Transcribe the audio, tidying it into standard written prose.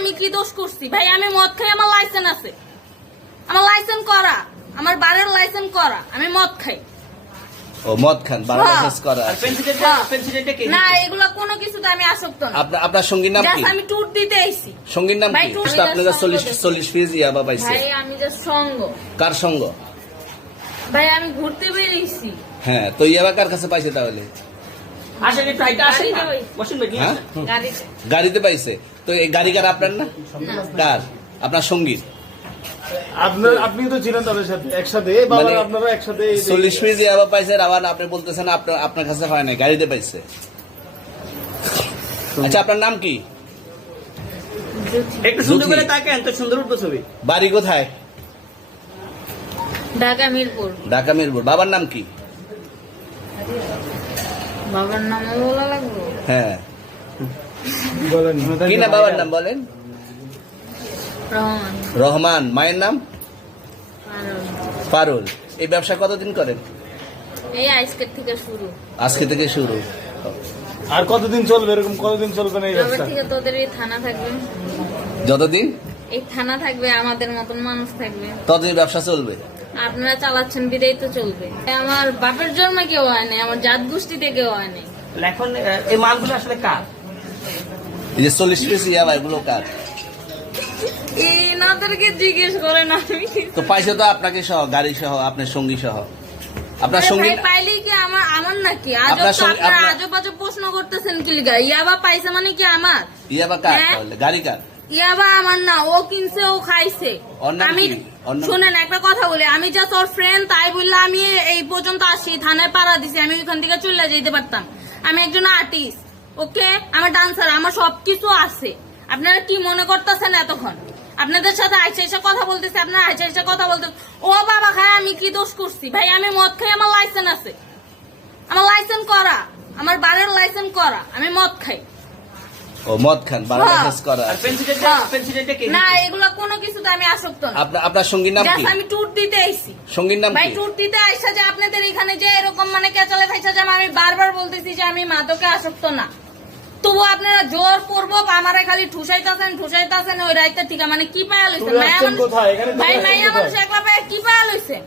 আমি কি দোষ করছি ভাই? আমি মদ খাই, আমার লাইসেন্স আছে, আমার লাইসেন্স করা, আমার বারের লাইসেন্স করা, আমি মদ খাই। ও মদ খান, বারো লাইসেন্স করা আছে। না এগুলা কোনো কিছুতে আমি আসক্ত না। আপনার সঙ্গীর নাম কি? জাস্ট আমি ট্যুর দিতে আইছি। সঙ্গীর নাম ভাই, কি? ট্যুর আপনারা 40 পিস ইয়াবা পাইছে। ভাই আমি জাস্ট সঙ্গ। কার সঙ্গ? ভাই আমি ঘুরতে বেরিয়েছি। হ্যাঁ, তো ইয়াবা কার কাছে পাইছে তাহলে? আসেন একটু হাইটা আসেন না। বসুন ভাই। হ্যাঁ? গাড়িতে। গাড়িতে পাইছে। তো এই গাড়ি কার, আপনার না? কার? আপনার সঙ্গীর। আপনি তো ছিলেন তাদের সাথে একসাথে, মানে আপনারা একসাথে 40 পিস ইয়াবা পাইছে, আবার আপনি বলতেছেন আপনার কাছে হয় নাই, গাড়িতে পাইছে। আচ্ছা, আপনার নাম কি? একটু সুন্দর করে তাকান, তো সুন্দর উঠবো ছবি। বাড়ি কোথায়? ঢাকা মিরপুর। ঢাকা মিরপুর। বাবার নাম কি? বাবার নাম বলা লাগবে? হ্যাঁ, বলেন কি না বাবার নাম বলেন? রহমান। রহমান। মায়ের নাম? পারুল। পারুল। এই ব্যবসা কতদিন করেন? এই আজকের থেকে শুরু। আজকে থেকে শুরু। আর কতদিন চলবে, এরকম কতদিন চলবে না এই রবিবার ব্যবসা? থেকে তোদের এই থানা থাকবে, যতদিন এই থানা থাকবে, আমাদের মতন মানুষ থাকবে, ততদিন ব্যবসা চলবে। আপনারা চালাচ্ছেন বিদায় তো চলবে। আমার বাপের জন্মে কেউ হয় নাই, আমার জাত গোষ্ঠীতে কেউ হয় নাই। এখন এই মালগুলো আসলে কার? এই যে 40 পিস ইয়াবা, এগুলো কার? এনাদেরকে জিজ্ঞেস করেন। আমি তো পাইছে তো আপনাকে সহ, গাড়ি সহ, আপনার সঙ্গী সহ। আপনার সঙ্গী ভাই পাইলেই কি আমার নাকি? আপনার সঙ্গে- আপনারা আপনার- আজব আজব প্রশ্ন করতেছেন কি লিগা? ইয়াবা পাইছে মানে কি আমার? ইয়াবা কার হ্যাঁ? তাহলে? গাড়ি কার? ইয়াবা আমার না, ও কিনছে, ও খাইছে। ওর নাম আমি কি? ওর নাম- শুনেন একটা কথা বলি, আমি জাস্ট ওর ফ্রেন্ড, তাই বললে আমি এই পর্যন্ত আসি, থানায় পাড়া দিছি, আমি ওইখান থেকে চলে যেতে পারতাম। আমি একজন আর্টিস্ট, ওকে, আমার ডান্সার, আমার সবকিছু আছে। আপনারা কি মনে করতেছেন এতক্ষণ? আপনাদের সাথে আইসা এসে কথা বলতেছে, আপনারা আইসা এসে কথা বলতেছে। ও বাবা খায়, আমি কি দোষ করছি ভাই? আমি মদ খাই, আমার লাইসেন্স আছে, আমার লাইসেন্স করা, আমার বারের লাইসেন্স করা, আমি মদ খাই। ও মদ খান, বারো লাইসেন্স করা আর আছে। পেন্সিলটা কে? না এগুলা কোনো কিছুতে আমি আসক্ত না। আপনার সঙ্গীর নাম কি? জাস্ট আমি ট্যুর দিতে আইছি। সঙ্গীর নাম ভাই কি? ট্যুর দিতে আইসা যে আপনাদের এখানে যে এরকম মানে কেচালে ফাইসা যে আমি বারবার বলতেছি যে আমি মাদকে আসক্ত না, তবু আপনারা জোর করবো আমারে খালি ঠুসাইতাছেন ওই রাইতে ঠিক মানে কি পায়া লইছেন? তুমি মায়া আসছেন মানুষ, কোথায়? এখানে তুমি ভাই আসছেন মাইয়া কোথায়? মানুষ একলা পায়া কি পায়া লইছেন?